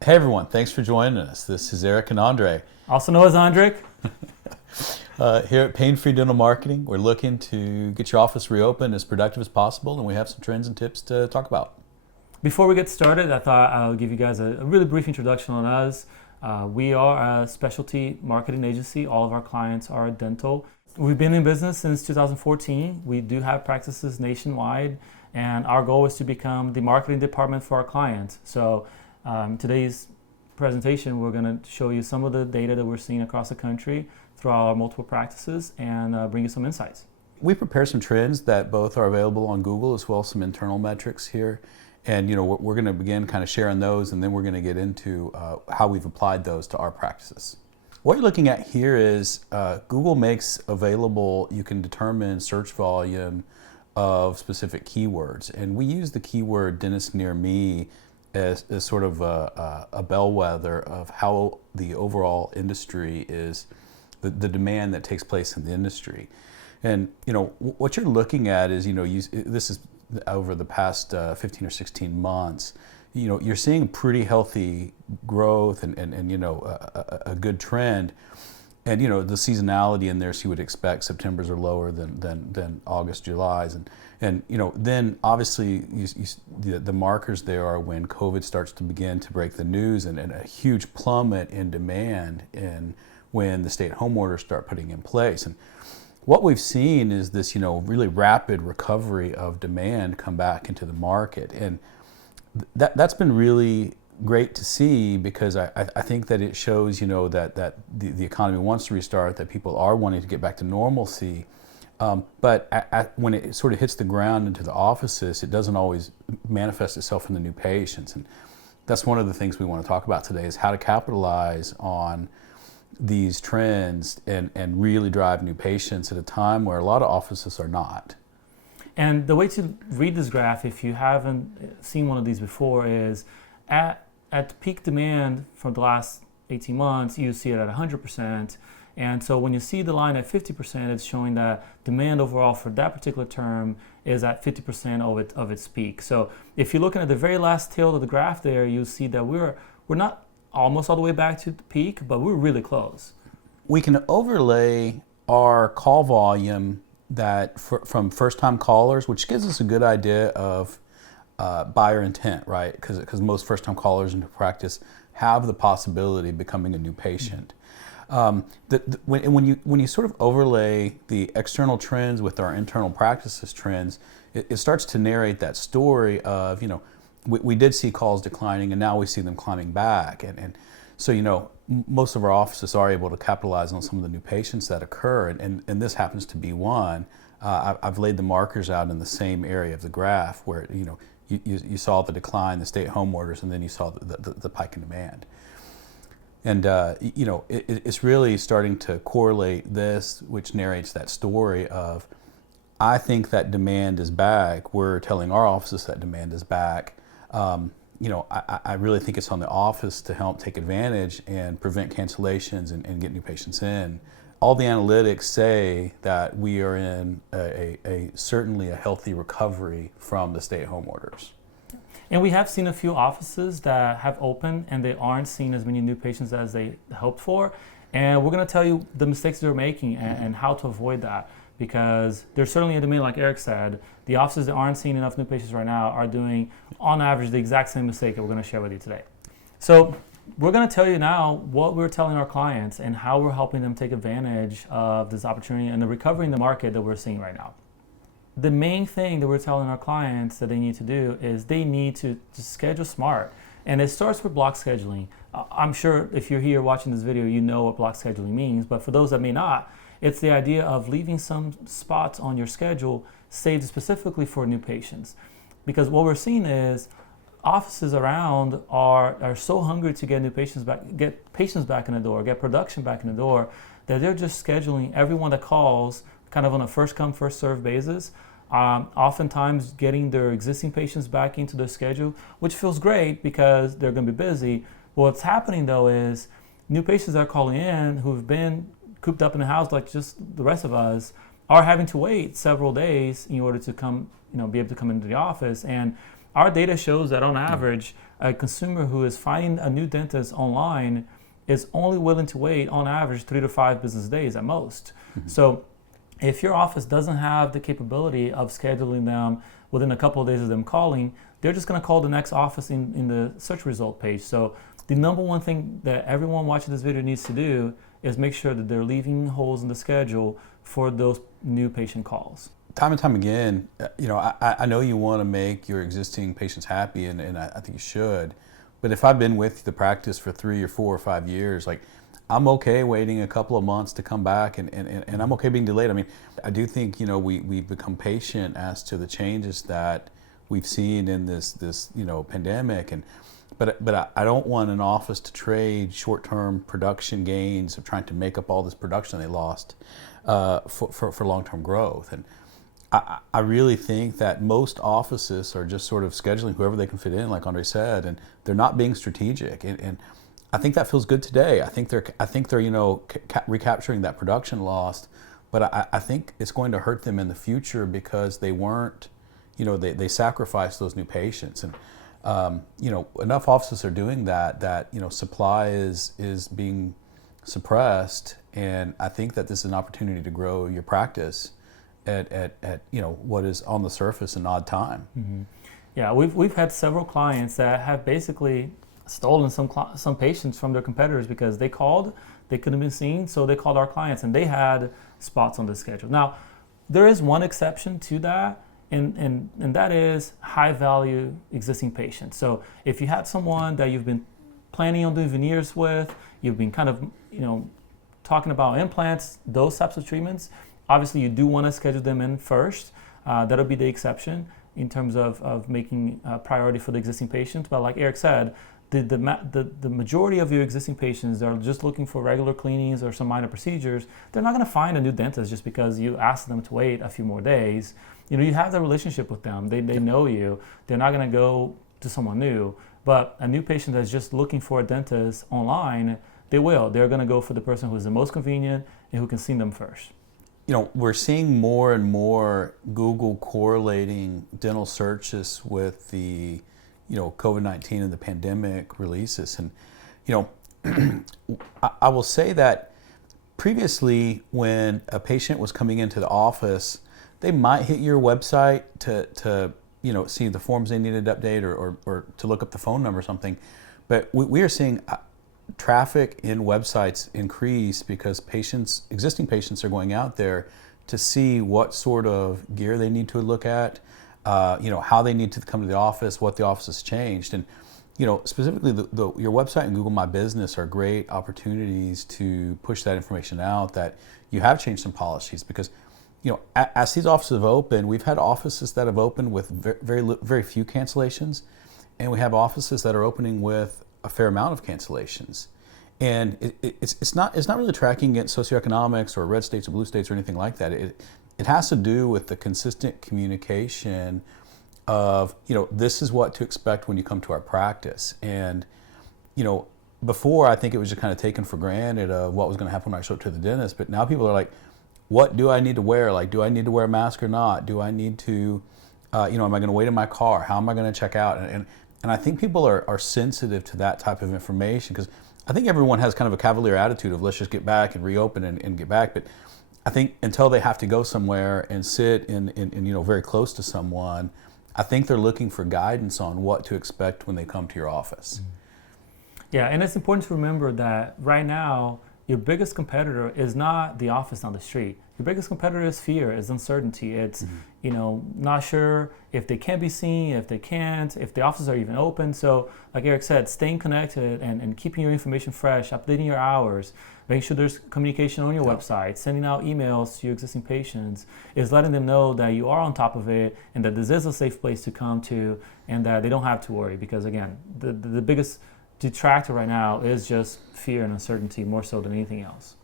Hey everyone, thanks for joining us. This is Eric and Andre. Also known as Andrik. Here at Pain Free Dental Marketing, we're looking to get your office reopened as productive as possible, and we have some trends and tips to talk about. Before we get started, I thought I'll give you guys a really brief introduction on us. We are a specialty marketing agency. All of our clients are dental. We've been in business since 2014. We do have practices nationwide, and our goal is to become the marketing department for our clients. So today's presentation, we're going to show you some of the data that we're seeing across the country through our multiple practices and bring you some insights. We prepare some trends that both are available on Google as well as some internal metrics here. And we're going to begin kind of sharing those, and then we're going to get into how we've applied those to our practices. What you're looking at here is Google makes available, you can determine search volume of specific keywords. And we use the keyword dentist near me as sort of a bellwether of how the overall industry is, the demand that takes place in the industry. And what you're looking at is, this is over the past 15 or 16 months, you're seeing pretty healthy growth and a good trend. And the seasonality in there, so you would expect September's are lower than August, July's, and then obviously the markers there are when COVID starts to begin to break the news, and a huge plummet in demand, and when the stay-at-home orders start putting in place. And what we've seen is this really rapid recovery of demand come back into the market, and that's been really great to see, because I think that it shows that the economy wants to restart, that people are wanting to get back to normalcy, but when it sort of hits the ground into the offices, it doesn't always manifest itself in the new patients. And that's one of the things we want to talk about today, is how to capitalize on these trends and really drive new patients at a time where a lot of offices are not. And the way to read this graph, if you haven't seen one of these before, is at peak demand for the last 18 months, you see it at 100%. And so when you see the line at 50%, it's showing that demand overall for that particular term is at 50% of its peak. So if you're looking at the very last tail of the graph there, you see that we're not almost all the way back to the peak, but we're really close. We can overlay our call volume from first-time callers, which gives us a good idea of buyer intent, right? Because most first-time callers into practice have the possibility of becoming a new patient. When you sort of overlay the external trends with our internal practices trends, it starts to narrate that story of, we did see calls declining, and now we see them climbing back. And so, most of our offices are able to capitalize on some of the new patients that occur, and this happens to be one. I've laid the markers out in the same area of the graph where, you saw the decline, the stay-at-home orders, and then you saw the pike in demand. And, it's really starting to correlate this, which narrates that story of, I think that demand is back. We're telling our offices that demand is back. I really think it's on the office to help take advantage and prevent cancellations and get new patients in. All the analytics say that we are in certainly a healthy recovery from the stay-at-home orders. And we have seen a few offices that have opened and they aren't seeing as many new patients as they hoped for. And we're going to tell you the mistakes they're making and how to avoid that. Because there's certainly a demand, like Eric said, the offices that aren't seeing enough new patients right now are doing, on average, the exact same mistake that we're going to share with you today. So we're going to tell you now what we're telling our clients and how we're helping them take advantage of this opportunity and the recovery in the market that we're seeing right now. The main thing that we're telling our clients that they need to do is they need to schedule smart. And it starts with block scheduling. I'm sure if you're here watching this video, you know what block scheduling means. But for those that may not, it's the idea of leaving some spots on your schedule saved specifically for new patients. Because what we're seeing is offices around are so hungry to get new patients back, get patients back in the door, get production back in the door, that they're just scheduling everyone that calls kind of on a first come, first served basis. Oftentimes getting their existing patients back into their schedule, which feels great because they're going to be busy. But what's happening though is new patients that are calling in who've been cooped up in the house like just the rest of us are having to wait several days in order to come, be able to come into the office. And our data shows that on average, a consumer who is finding a new dentist online is only willing to wait on average 3 to 5 business days at most. So if your office doesn't have the capability of scheduling them within a couple of days of them calling, they're just going to call the next office in the search result page. So the number one thing that everyone watching this video needs to do is make sure that they're leaving holes in the schedule for those new patient calls. Time and time again, I know you want to make your existing patients happy, and I think you should. But if I've been with the practice for 3 or 4 or 5 years, like, I'm okay waiting a couple of months to come back, and I'm okay being delayed. I mean, I do think we've become patient as to the changes that we've seen in this pandemic, but I don't want an office to trade short-term production gains of trying to make up all this production they lost for long-term growth. And I really think that most offices are just sort of scheduling whoever they can fit in, like Andre said, and they're not being strategic. And I think that feels good today. I think they're recapturing that production lost, but I think it's going to hurt them in the future because they weren't, they sacrificed those new patients. And enough offices are doing that supply is being suppressed, and I think that this is an opportunity to grow your practice at what is on the surface an odd time. Mm-hmm. Yeah, we've had several clients that have basically stolen some patients from their competitors because they called, they couldn't be seen, so they called our clients and they had spots on the schedule. Now, there is one exception to that, and that is high value existing patients. So if you had someone that you've been planning on doing veneers with, you've been kind of talking about implants, those types of treatments, obviously you do want to schedule them in first. That'll be the exception in terms of making priority for the existing patients. But like Eric said, the majority of your existing patients that are just looking for regular cleanings or some minor procedures, they're not going to find a new dentist just because you ask them to wait a few more days. You have the relationship with them. They know you. They're not going to go to someone new. But a new patient that's just looking for a dentist online, they will. They're going to go for the person who's the most convenient and who can see them first. We're seeing more and more Google correlating dental searches with the COVID-19 and the pandemic releases. And I will say that previously when a patient was coming into the office, they might hit your website to see the forms they needed to update or to look up the phone number or something. But we are seeing traffic in websites increase because existing patients are going out there to see what sort of gear they need to look at, how they need to come to the office, what the office has changed. And specifically your website and Google My Business are great opportunities to push that information out that you have changed some policies, because as these offices have opened, we've had offices that have opened with very few cancellations, and we have offices that are opening with a fair amount of cancellations. And it's not really tracking against socioeconomics or red states or blue states or anything like that. It has to do with the consistent communication of, this is what to expect when you come to our practice. And, before, I think it was just kind of taken for granted of what was going to happen when I showed up to the dentist. But now people are like, what do I need to wear? Like, do I need to wear a mask or not? Do I need to, am I going to wait in my car? How am I going to check out? And I think people are sensitive to that type of information, because I think everyone has kind of a cavalier attitude of let's just get back and reopen and get back. But I think until they have to go somewhere and sit in very close to someone, I think they're looking for guidance on what to expect when they come to your office. Yeah, and it's important to remember that right now, your biggest competitor is not the office on the street. Your biggest competitor is fear, is uncertainty. It's, not sure if they can be seen, if they can't, if the offices are even open. So like Eric said, staying connected and keeping your information fresh, updating your hours, making sure there's communication on your website, sending out emails to your existing patients, is letting them know that you are on top of it and that this is a safe place to come to and that they don't have to worry. Because again, the biggest detractor right now is just fear and uncertainty more so than anything else.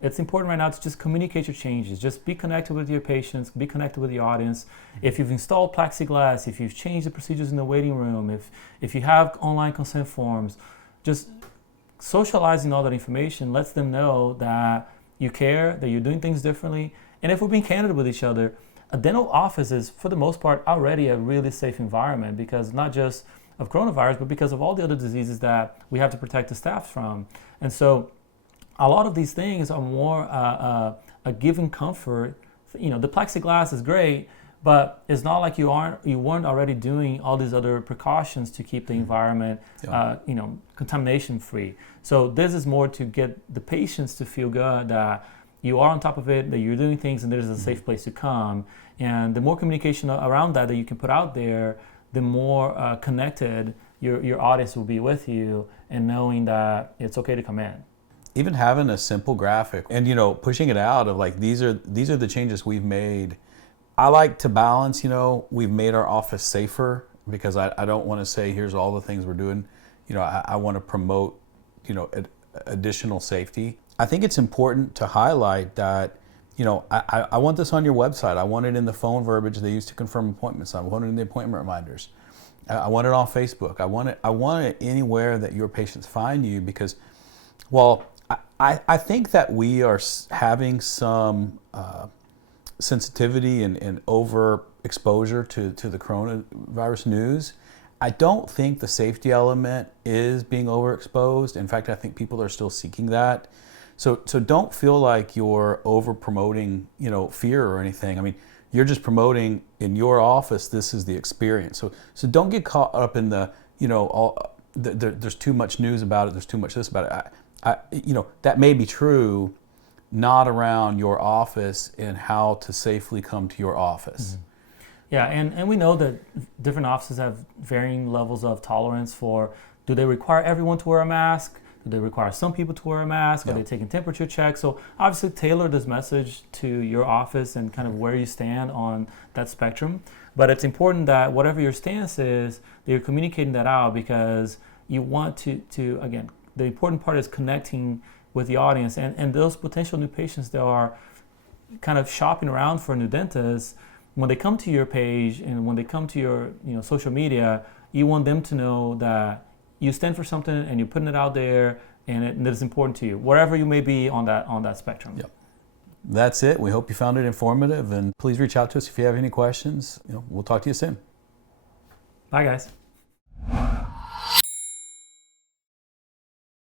It's important right now to just communicate your changes. Just be connected with your patients, be connected with your audience. If you've installed plexiglass, if you've changed the procedures in the waiting room, if you have online consent forms, just socializing all that information lets them know that you care, that you're doing things differently. And if we're being candid with each other, a dental office is, for the most part, already a really safe environment because not just of coronavirus, but because of all the other diseases that we have to protect the staff from. And so a lot of these things are more a given comfort. You know, the plexiglass is great, but it's not like you weren't already doing all these other precautions to keep the environment, contamination free. So this is more to get the patients to feel good that you are on top of it, that you're doing things, and there's a safe place to come. And the more communication around that you can put out there, the more connected your audience will be with you, and knowing that it's okay to come in. Even having a simple graphic and pushing it out of like these are the changes we've made. I like to balance, we've made our office safer because I don't want to say here's all the things we're doing. I want to promote additional safety. I think it's important to highlight that I want this on your website. I want it in the phone verbiage they use to confirm appointments. I want it in the appointment reminders. I want it on Facebook. I want it anywhere that your patients find you because, well, I think that we are having some sensitivity and overexposure to the coronavirus news. I don't think the safety element is being overexposed. In fact, I think people are still seeking that. So don't feel like you're over promoting, fear or anything. I mean, you're just promoting in your office. This is the experience. So don't get caught up in the, there's too much news about it. There's too much this about it. That may be true, not around your office and how to safely come to your office. Mm-hmm. Yeah, and we know that different offices have varying levels of tolerance for, do they require everyone to wear a mask? Do they require some people to wear a mask? Are they taking temperature checks? So obviously tailor this message to your office and kind of where you stand on that spectrum. But it's important that whatever your stance is, that you're communicating that out because you want to again, the important part is connecting with the audience and those potential new patients that are kind of shopping around for a new dentist. When they come to your page and when they come to your social media, you want them to know that you stand for something and you're putting it out there and it's important to you, wherever you may be on that spectrum. Yep. That's it. We hope you found it informative, and please reach out to us if you have any questions. We'll talk to you soon. Bye, guys.